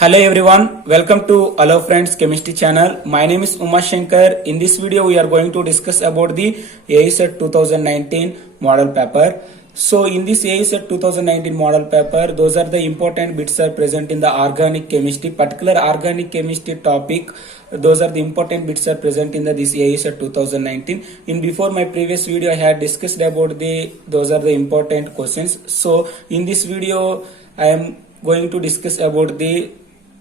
Hello everyone, welcome to Hello Friends Chemistry channel. My name is Uma Shankar. In this video we are going to discuss about the Aucet 2019 model paper. So in this Aucet 2019 model paper, those are the important bits are present in the organic chemistry, particular organic chemistry topic. Those are the important bits are present in this Aucet 2019. In before my previous video I had discussed about those are the important questions. So in this video I am going to discuss about the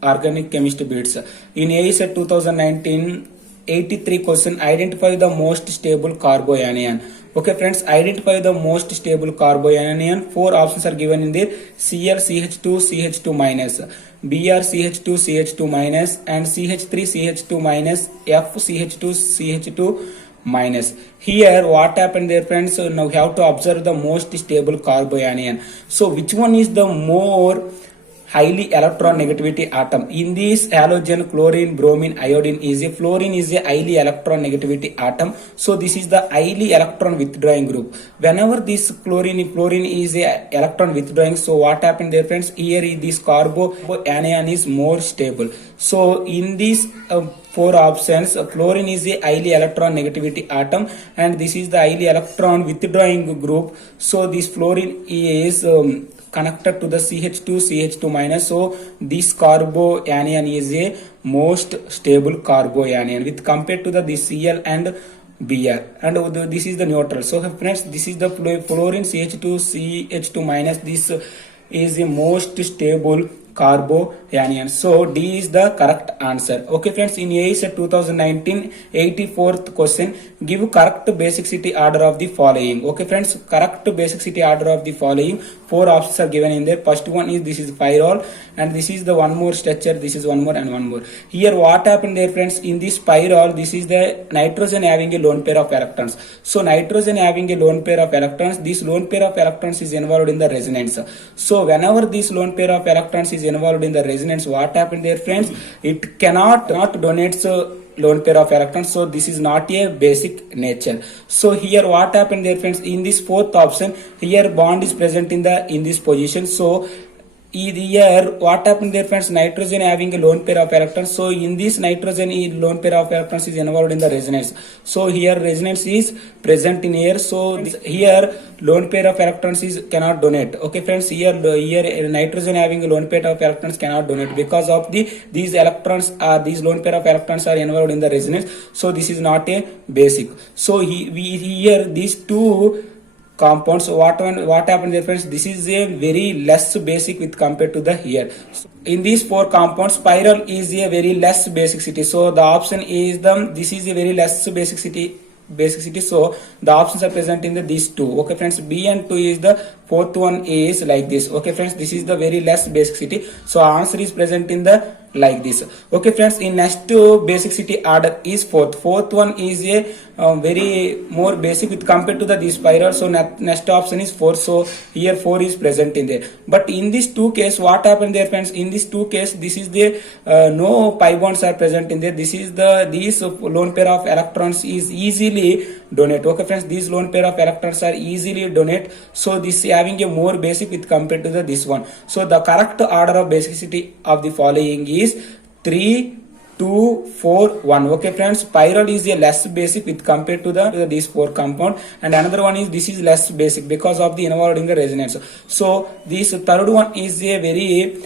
organic chemistry bits. In Aucet 2019, 83 question, identify the most stable carboanion. Okay friends, identify the most stable carboanion. 4 options are given in there: Cl, CH2, CH2 minus, Br, CH2, CH2 minus, and CH3, CH2 minus, F, CH2, CH2 minus. Here what happened there friends, so now we have to observe the most stable carboanion. So which one is the more highly electron negativity atom? In this halogen, chlorine, bromine, iodine is a fluorine is a highly electron negativity atom. So this is the highly electron withdrawing group. Whenever this fluorine is a electron withdrawing, so what happened there friends, here this carboanion is more stable. So in these 4 options, fluorine is a highly electron negativity atom and this is the highly electron withdrawing group. So this fluorine is connected to the CH2 minus. So this carboanion is a most stable carboanion with compared to this Cl and Br, and this is the neutral. So friends, this is the fluorine CH2 minus. This is the most stable carboanion. So D is the correct answer. Okay friends, in Aucet 2019 84th question, give correct basicity order of the following. Okay friends, correct basicity order of the following. 4 options are given in there. First one is this is pyrrole, and this is the one more structure, this is one more and one more. Here what happened there friends, in this pyrrole, this is the nitrogen having a lone pair of electrons. So nitrogen having a lone pair of electrons, this lone pair of electrons is involved in the resonance. So whenever this lone pair of electrons is involved in the resonance, what happened there friends, it cannot donate lone pair of electrons. So this is not a basic nature. So here what happened there friends, in this 4th option, here bond is present in this position. So here what happened there friends, nitrogen having a lone pair of electrons. So in this nitrogen lone pair of electrons is involved in the resonance. So here resonance is present in here. So here lone pair of electrons is cannot donate. Okay friends, here nitrogen having a lone pair of electrons cannot donate because of these electrons are these lone pair of electrons are involved in the resonance. So this is not a basic. So here these two compounds, what happened there friends, this is a very less basic with compared to the here. So in these 4 compounds, pyrrole is a very less basicity. So the option is this is a very less basicity. So the options are present in these 2. Okay friends, B and 2 is the 4th one is like this. Okay friends, this is the very less basicity. So answer is present in the like this. Okay friends, in next basicity order is 4th one is a very more basic with compared to this pyrrole. So next option is 4. So here 4 is present in there. But in this 2 case, what happened there friends, in this 2 case, this is the no pi bonds are present in there. This is these lone pair of electrons is easily donate. Okay friends, these lone pair of electrons are easily donate. So this is having a more basic with compared to this one. So the correct order of basicity of the following is 3, 2, 4, 1. Okay friends, pyrrole is a less basic with compared to these 4 compound, and another one is this is less basic because of the involved in the resonance. So this third one is a very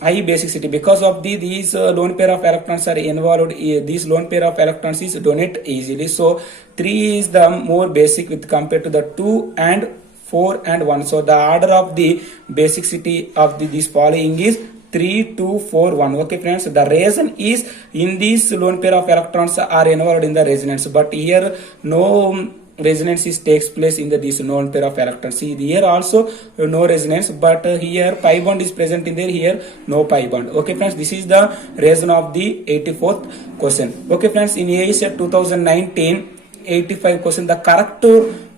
high basicity because of these lone pair of electrons are involved. These lone pair of electrons is donate easily. So 3 is the more basic with compared to the 2 and 4 and 1. So the order of the basicity of this following is 3, 2, 4, 1. Okay friends, the reason is in these lone pair of electrons are involved in the resonance, but here no resonance takes place in this lone pair of electrons. See here also no resonance, but here pi bond is present in there, here no pi bond. Okay friends, this is the reason of the 84th question. Okay friends, in Aucet 2019 85 question, the correct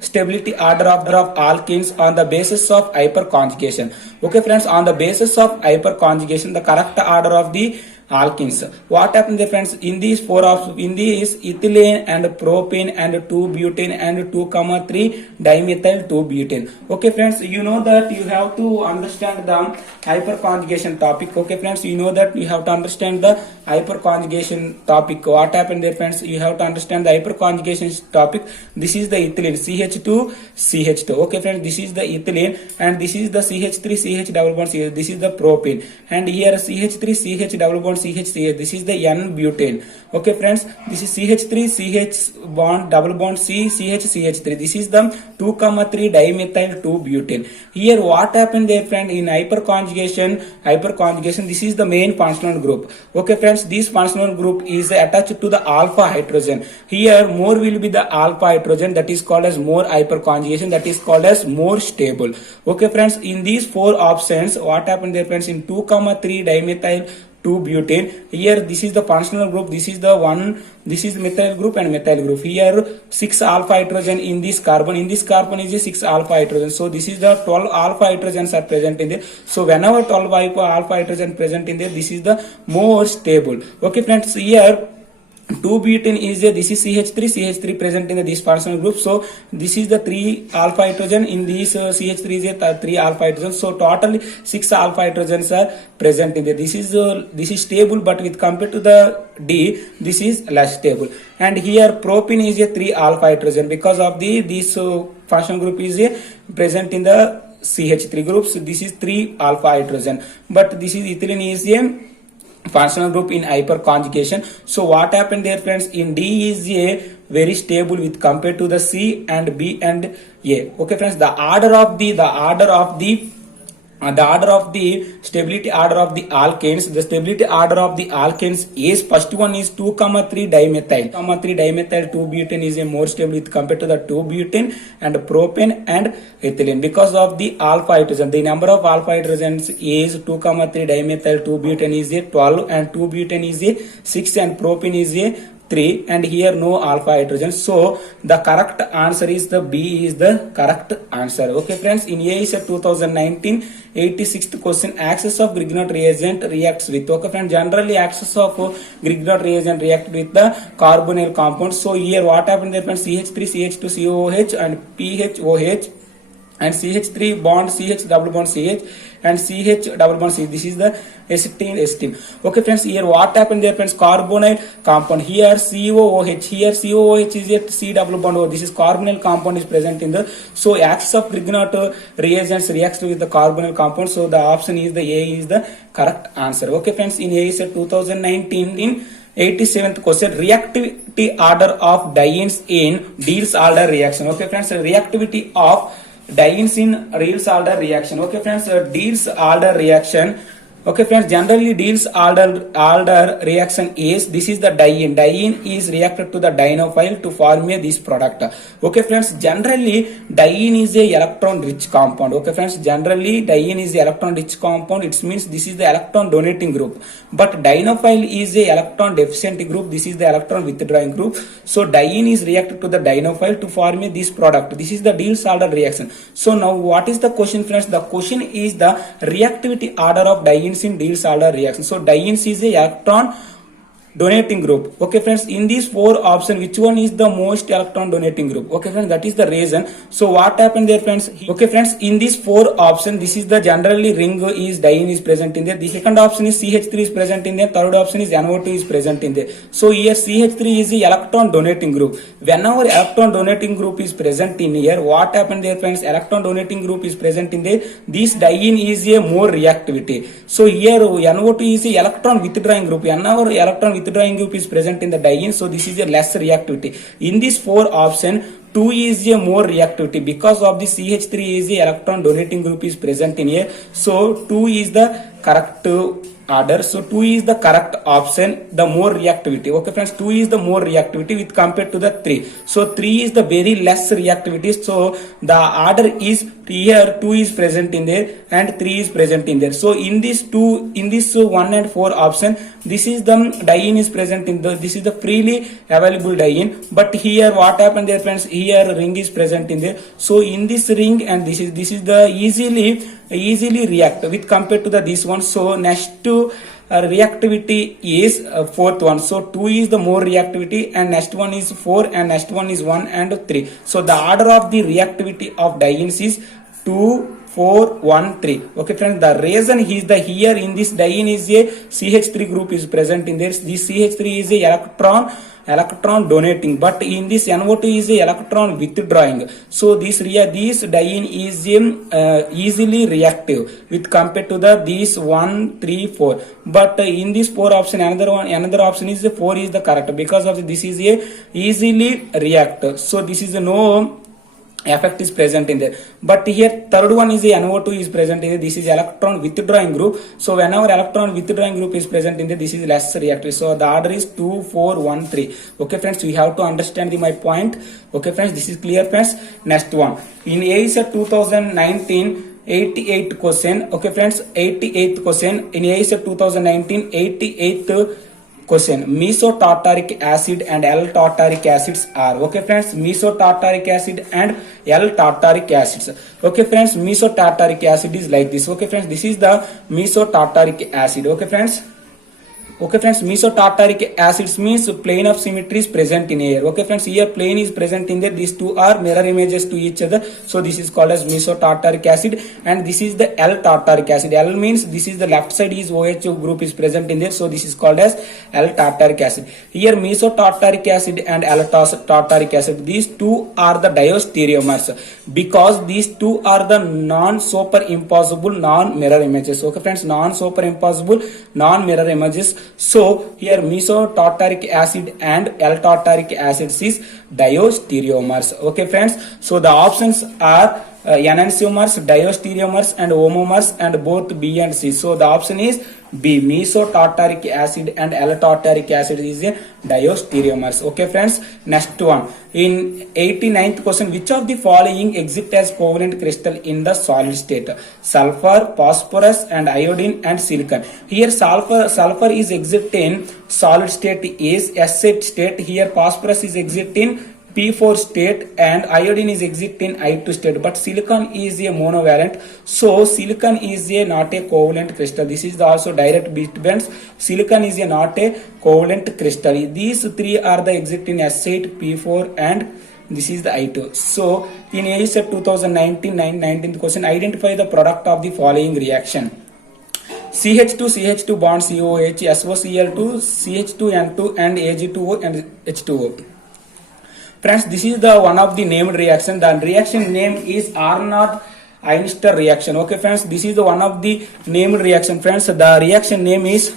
stability order of alkenes on the basis of hyperconjugation. Okay friends, on the basis of hyperconjugation, the correct order of the alkenes. What happens there friends? In these four options, in these ethylene and propane and 2-butane and 2,3 dimethyl 2-butane. Okay friends, you know that you have to understand the hyperconjugation topic. Okay friends, you know that you have to understand the hyperconjugation topic. What happened there friends? You have to understand the hyperconjugation topic. This is the ethylene CH2 CH2. Okay friends, this is the ethylene and this is the CH3 CH double bond CH. This is the propane and here CH3 CH double bond CH CH. This is the N-butane. Okay friends, this is CH3 CH bond double bond C CH CH3. This is the 2,3 dimethyl 2-butane. Here what happened there friend? In hyperconjugation, this is the main functional group. Okay friends, this functional group is attached to the alpha hydrogen. Here more will be the alpha hydrogen, that is called as more hyperconjugation, that is called as more stable. Okay friends, in these four options, what happened there friends? In 2,3 dimethyl 2-butane, here this is the functional group, this is the one, this is methyl group and methyl group. Here 6 alpha hydrogen in this carbon is a 6 alpha hydrogen. So this is the 12 alpha hydrogens are present in there. So whenever 12 alpha hydrogen present in there, this is the more stable. Okay friends, here 2-butane is a, this is CH3 present in this functional group. So this is the 3 alpha hydrogen in this CH3 is a 3 alpha hydrogen. So totally 6 alpha hydrogens are present in there. This is stable, but with compared to the D, this is less stable. And here propane is a 3 alpha hydrogen because of the this functional group is a present in the CH3 group. So this is 3 alpha hydrogen, but this is ethylene is a functional group in hyperconjugation. So what happened there friends? In D is a very stable with compared to the C and B and A. Okay friends, the order of the stability order of the alkanes, the stability order of the alkanes is, first one is 2,3 dimethyl. 3 dimethyl 2-butane is a more stable with compared to the 2-butane and propane and ethylene because of the alpha hydrogen. The number of alpha hydrogens is 2,3 dimethyl 2-butane is a 12 and 2-butane is a 6 and propane is a 3 and here no alpha hydrogen. So the correct answer is the B is the correct answer. Okay friends, in AICET 2019 86th question, axis of Grignard reagent reacts with. Okay friends, generally axis of Grignard reagent react with the carbonyl compound. So here what happened there friends? CH3 CH2 COOH and PHOH and CH3 bond CH double bond CH and CH double bond CH. This is the acetylene. Okay friends, here what happened there friends? Carbonyl compound. Here COOH, here COOH is a C double bond O. This is carbonyl compound is present in the, so axis of Grignard reagents reacts with the carbonyl compound. So the option is the A is the correct answer. Okay friends, in AICET 2019 in 87th question, reactivity order of dienes in Diels-Alder reaction. Okay friends, reactivity of dienes in Diels-Alder reaction. Okay friends, Diels-Alder reaction. Okay friends, generally Diels-Alder reaction is, this is the diene. Diene is reacted to the dienophile to form this product. Okay friends, generally diene is a electron rich compound. Okay friends, generally diene is a electron rich compound. It means this is the electron donating group, but dienophile is a electron deficient group. This is the electron withdrawing group. So diene is reacted to the dienophile to form this product. This is the Diels-Alder reaction. So now what is the question friends? The question is the reactivity order of dienes in Diels-Alder reaction. So dienes is a electron donating group. Okay friends, in these four options, which one is the most electron donating group? Okay friends, that is the reason. So what happened there friends? Okay friends, in these four options, this is the generally ring is diene is present in there. The second option is CH3 is present in there. Third option is NO2 is present in there. So here CH3 is the electron donating group. Whenever electron donating group is present in here, what happened there friends? Electron donating group is present in there. This diene is a more reactivity. So here NO2 is a electron withdrawing group. Whenever electron withdrawing group is present in the diene, so this is a less reactivity. In this four option, 2 is a more reactivity because of the CH3 is a electron donating group is present in here. So 2 is the correct order. So 2 is the correct option, the more reactivity. Okay friends, 2 is the more reactivity with compared to the 3. So 3 is the very less reactivity. So the order is here 2 is present in there and 3 is present in there. So in this 1 and 4 option, this is the diene is present in the, this is the freely available diene. But here what happened there friends, here ring is present in there. So in this ring and this is the easily react with compared to the this one. So next to reactivity is fourth one. So 2 is the more reactivity and next one is 4 and next one is 1 and 3. So the order of the reactivity of dienes is 2, 4, 1, 3. Okay friends, the reason is the here in this diene is a CH3 group is present in there. This CH3 is a electron donating, but in this NO2 is a electron withdrawing. So this diene is easily reactive with compared to the this 1, 3, 4. But in this 4 option, another option is 4 is the correct, because of this is a easily react. So this is no effect is present in there. But here third one is a NO2 is present in there. This is electron withdrawing group. So whenever electron withdrawing group is present in there, this is less reactive. So the order is 2, 4, 1, 3. Okay friends, you have to understand my point. Okay friends, this is clear friends. Next one, in ACET 2019 88th question. Okay friends, 88th question in ACET 2019 88th question. Mesotartaric acid and L-tartaric acids are. Okay friends, mesotartaric acid and L-tartaric acids. Okay friends, mesotartaric acid is like this. Okay friends, this is the mesotartaric acid. Okay friends. Okay friends, mesotartaric acids means plane of symmetry is present in air. Okay friends, here plane is present in there. These two are mirror images to each other. So this is called as mesotartaric acid, and this is the L-tartaric acid. L means this is the left side is OH group is present in there. So this is called as L-tartaric acid. Here mesotartaric acid and L-tartaric acid, these two are the diastereomers, because these two are the non-superimposable non-mirror images. Okay friends, non-superimposable non-mirror images. So here mesotartaric acid and L-tartaric acids is diastereomers. Okay friends, so the options are enantiomers, diastereomers and homomers, and both B and C. So the option is B, mesotartaric acid and L-tartaric acid is a diastereomers. Okay friends, next one, in 89th question, which of the following exist as covalent crystal in the solid state? Sulfur, phosphorus and iodine and silicon. Here sulfur is exist in solid state is acid state. Here phosphorus is exist in P4 state and iodine is exist in I2 state, but silicon is a monovalent. So silicon is not a covalent crystal. This is also direct bit bends. Silicon is not a covalent crystal. These three are the exist in S8, P4 and this is the I2. So in ACET 2019 19th question, identify the product of the following reaction. CH2 bond COH, SOCl2, CH2N2 and Ag2O and H2O. Friends, this is the one of the named reaction. The reaction name is Arnold-Einstein reaction. Okay friends, this is the one of the named reaction. Friends, the reaction name is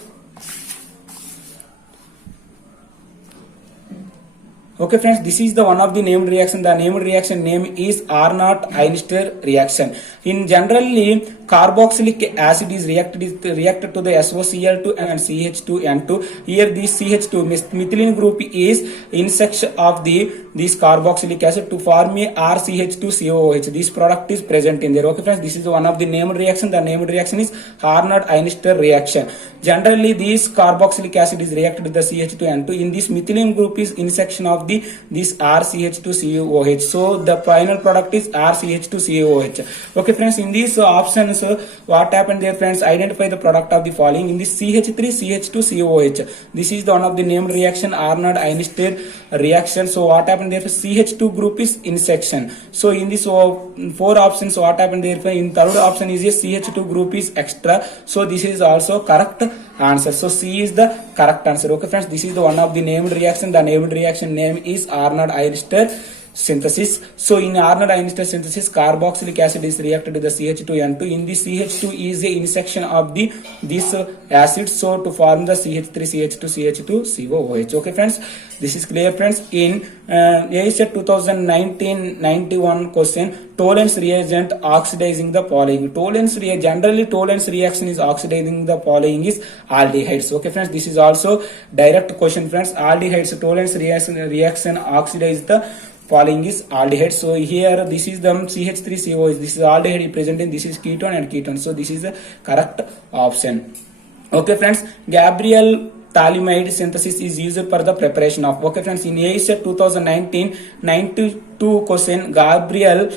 okay friends, this is the one of the named reaction. The named reaction name is Arnold-Einstein reaction. In generally, carboxylic acid is reacted to the SOCl2 and CH2N2. Here this CH2 methylene group is intersection of this carboxylic acid to form a RCH2COOH. This product is present in there. Okay friends, this is one of the named reaction. The named reaction is Arnold-Einstein reaction. Generally, this carboxylic acid is reacted with the CH2N2. In this methylene group is intersection of this RCH2COOH. So the final product is RCH2COOH. Okay friends, in these options, what happened there friends, identify the product of the following. In this CH3 CH2COOH, this is the one of the named reaction Arnold-Einstein reaction. So what happened there, CH2 group is intersection. So in this 4 options, what happened there, in third option is a CH2 group is extra. So this is also correct answer. So C is the correct answer. Okay friends, this is the one of the named reaction. The named reaction name is Arnold-Einstein. synthesis. So in Arnold-Einstein synthesis, carboxylic acid is reacted to the CH2N2. In the CH2 is a intersection of this acid, so to form the CH3CH2CH2COOH. Okay friends, this is clear friends. In Aucet 2019-91 question, Tollens reagent oxidizing the following. Generally Tollens reaction is oxidizing the following is aldehydes. Okay friends, this is also direct question friends. Aldehydes, Tollens reaction oxidize the following is aldehyde. So here this is the CH3COH, this is aldehyde present in, this is ketone and ketone, so this is the correct option. Okay friends, Gabriel Thalamide synthesis is used for the preparation of. Okay friends, in Aucet 2019-92 question, Gabriel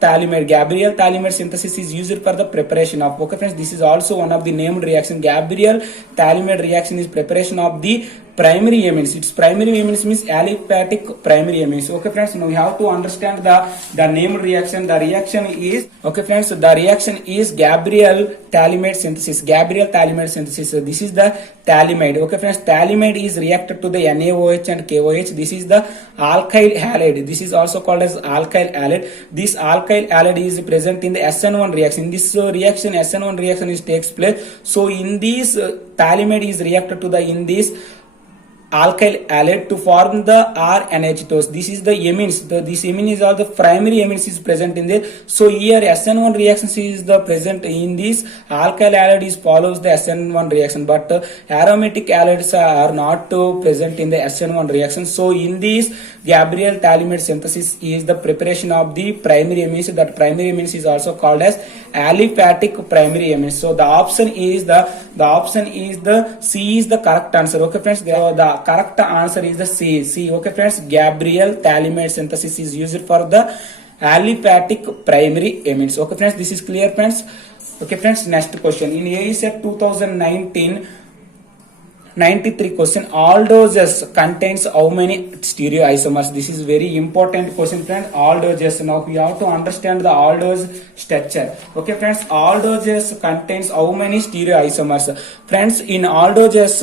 Thalamide synthesis is used for the preparation of. Okay friends, this is also one of the named reaction. Gabriel Thalamide reaction is preparation of the primary amines. Its primary amines means aliphatic primary amines. Okay friends, now we have to understand the named reaction. The reaction is, okay friends, the reaction is Gabriel Thalamide synthesis. This is the Thalamide. Okay friends, Thalamide is reacted to the NaOH and KOH. This is the alkyl halide. This is also called as alkyl halide. This alkyl halide is present in the SN1 reaction. In this reaction, SN1 reaction takes place. So in this Thalamide is reacted to the in this alkyl halide to form the R-NH2. This is the amines. This amine is all the primary amines is present in there. So here SN1 reaction is the present in this alkyl halide is follows the SN1 reaction, but aromatic halides are not present in the SN1 reaction. So in this Gabriel Thalamide synthesis is the preparation of the primary amines. That primary amines is also called as aliphatic primary amines. So the option is the C is the correct answer. Okay friends, the correct answer is the C. Okay friends, Gabriel Thalamide synthesis is used for the aliphatic primary amines. Okay friends, this is clear friends. Okay friends, next question. In Aucet 2019-93 question, aldoses contains how many stereoisomers? This is very important question friends. Aldoses, now we have to understand the aldose structure. Okay friends, aldoses contains how many stereoisomers? Friends, in aldoses,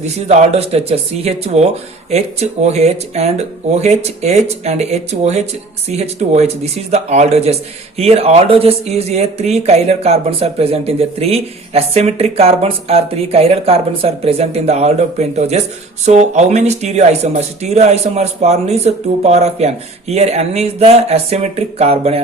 this is the aldose structure: CHO, HOH and OHH and HOH, CH2OH. This is the aldoses. Here aldoses is a 3 chiral carbons are present in the 3 asymmetric carbons or 3 chiral carbons are present in the aldopentoses. So how many stereoisomers? Stereoisomers form is 2 power of n. Here n is the asymmetric carbon.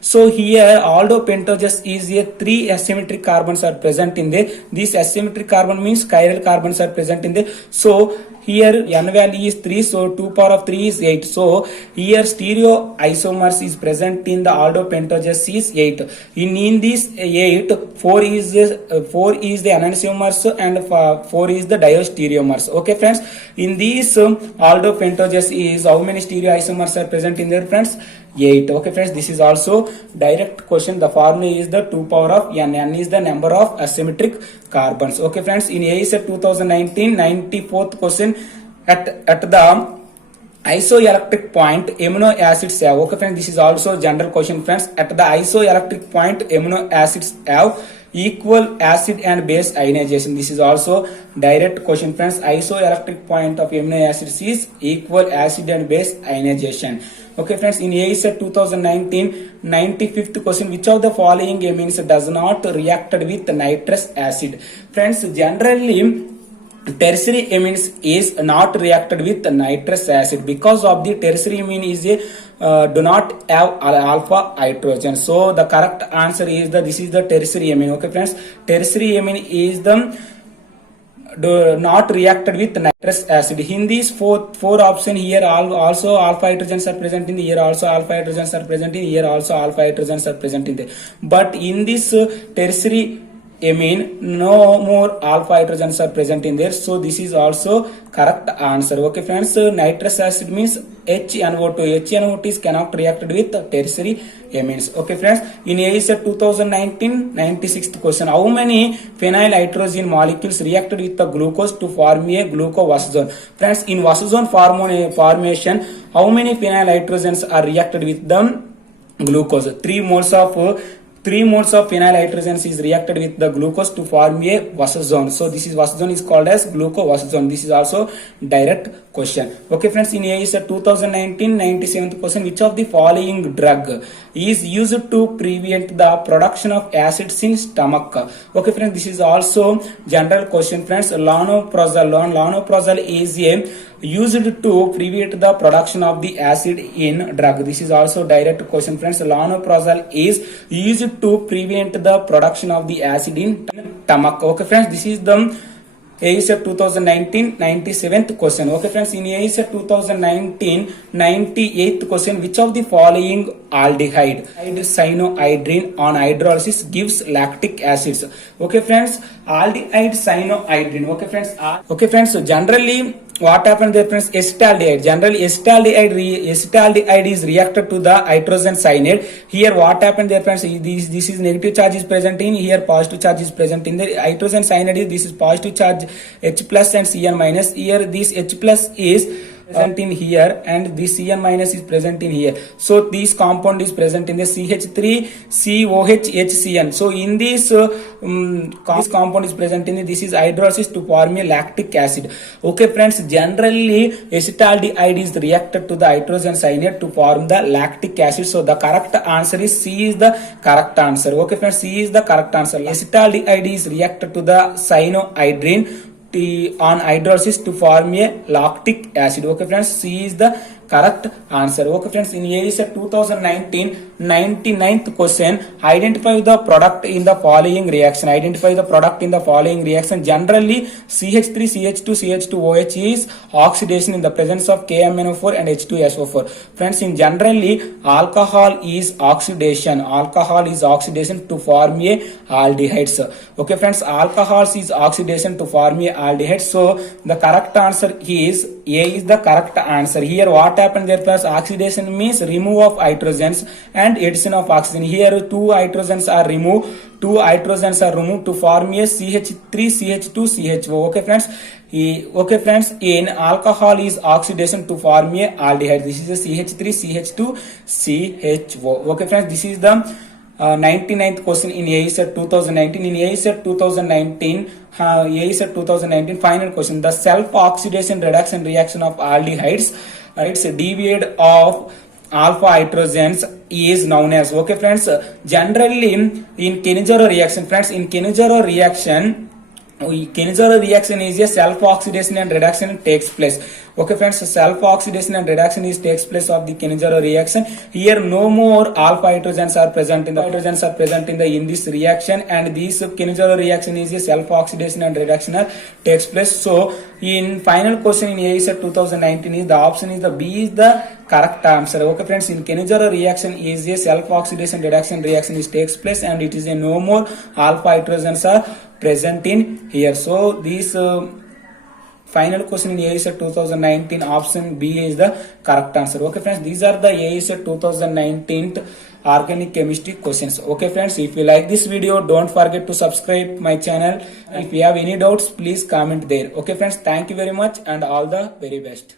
So here aldopentoses is a 3 asymmetric carbons are present in there. This asymmetric carbon means chiral carbons are present in there. So here n value is 3, so 2 power of 3 is 8. So here stereoisomers is present in the aldopentoses is 8. In this 8, 4 is the enantiomers and 4 is the diastereomers. Okay friends, in these aldopentoses is how many stereoisomers are present in there friends? 8. Okay friends, this is also direct question. The formula is the 2 power of n. N is the number of asymmetric carbons. Okay friends, in Aucet 2019-94 question, at the isoelectric point amino acids have. Okay friends, this is also general question friends. At the isoelectric point amino acids have equal acid and base ionization. This is also direct question friends. Isoelectric point of amino acids is equal acid and base ionization. Okay friends, in Aucet 2019-95th question, which of the following amines does not reacted with nitrous acid? Friends, generally tertiary amines is not reacted with nitrous acid because of the tertiary amine is a do not have alpha hydrogen. So the correct answer is this is the tertiary amine. Okay friends, tertiary amine is the not reacted with nitrous acid. In these four option, here also alpha hydrogens are present in the, here also alpha hydrogens are present in, here also alpha hydrogens are present in the, but in this tertiary amine no more alpha hydrogens are present in there. So this is also correct answer. Okay friends, nitrous acid means HNO2. HNO2 is cannot reacted with tertiary amines. Okay friends, in Aucet 2019-96 question, how many phenyl hydrogen molecules reacted with the glucose to form a glucovasazone? Friends, in vasazone formation, how many phenyl hydrogens are reacted with the glucose? 3 moles of three modes of phenyl hydrogens is reacted with the glucose to form a wasazone. So this is wasazone is called as glucovasazone. This is also direct question. Okay friends, in A is a 2019 97th question, which of the following drug is used to prevent the production of acids in stomach? Okay friends, this is also general question friends. Lanoprazole is a used to prevent the production of the acid in drug. This is also direct question friends. Lanoprazole is used to prevent the production of the acid in stomach. Okay friends, this is the ASEP 2019 97th question. Okay friends, in ASEP 2019 98th question, which of the following aldehyde cyanohydrin on hydrolysis gives lactic acids? Okay friends, aldehyde cyanohydrin. Okay friends, so generally what happened there friends, acetaldehyde, generally acetaldehyde is reacted to the hydrogen cyanide. Here what happened there friends, this is negative charge is present in here, positive charge is present in the hydrogen cyanide. This is positive charge H plus and Cn minus. Here this H plus is present in here and this Cn minus is present in here. So this compound is present in the CH3 COH HCN. So in this this compound is present in this is hydrolysis to form a lactic acid. Okay friends, generally acetaldehyde is reacted to the hydrogen cyanide to form the lactic acid. So the correct answer is C is the correct answer. Okay friends, C is the correct answer. Acetaldehyde is reacted to the cyanohydrin on hydrolysis to form a lactic acid. Okay friends, C is the correct answer. Okay friends, in here is a 2019 99th question, identify the product in the following reaction. Identify the product in the following reaction. Generally CH3 CH2 CH2OH is oxidation in the presence of KMNO4 and H2SO4. Friends, in generally alcohol is oxidation to form a aldehydes. Okay friends, alcohols is oxidation to form a aldehyde. So the correct answer is A is the correct answer. Here what happened there plus oxidation means remove of hydrogens and addition of oxygen. Here two hydrogens are removed to form a CH3 CH2 CHO. Okay friends, in alcohol is oxidation to form a aldehyde. This is a CH3 CH2 CHO. Okay friends, this is the 99th question in ASET 2019. In ASET 2019 final question, the self-oxidation reduction reaction of aldehydes, it's a deviate of alpha hydrogens is known as. Okay friends, generally in Kenizaro reaction friends, in Kenizaro reaction is a self-oxidation and reduction takes place. Okay friends, self-oxidation and reduction takes place of the Kenizaro reaction. Here no more alpha hydrogens are present in this reaction, and this Kenizaro reaction is a self-oxidation and reduction takes place. So in final question in ASET 2019 is the option is the B is the correct answer. Okay friends, in Kenizaro reaction is a self-oxidation reduction reaction takes place, and it is a no more alpha hydrogens are present in here. So this final question in ASET 2019 option B is the correct answer. Okay friends, these are the ASET 2019 organic chemistry questions. Okay friends, if you like this video, don't forget to subscribe my channel. If you have any doubts, please comment there. Okay friends, thank you very much and all the very best.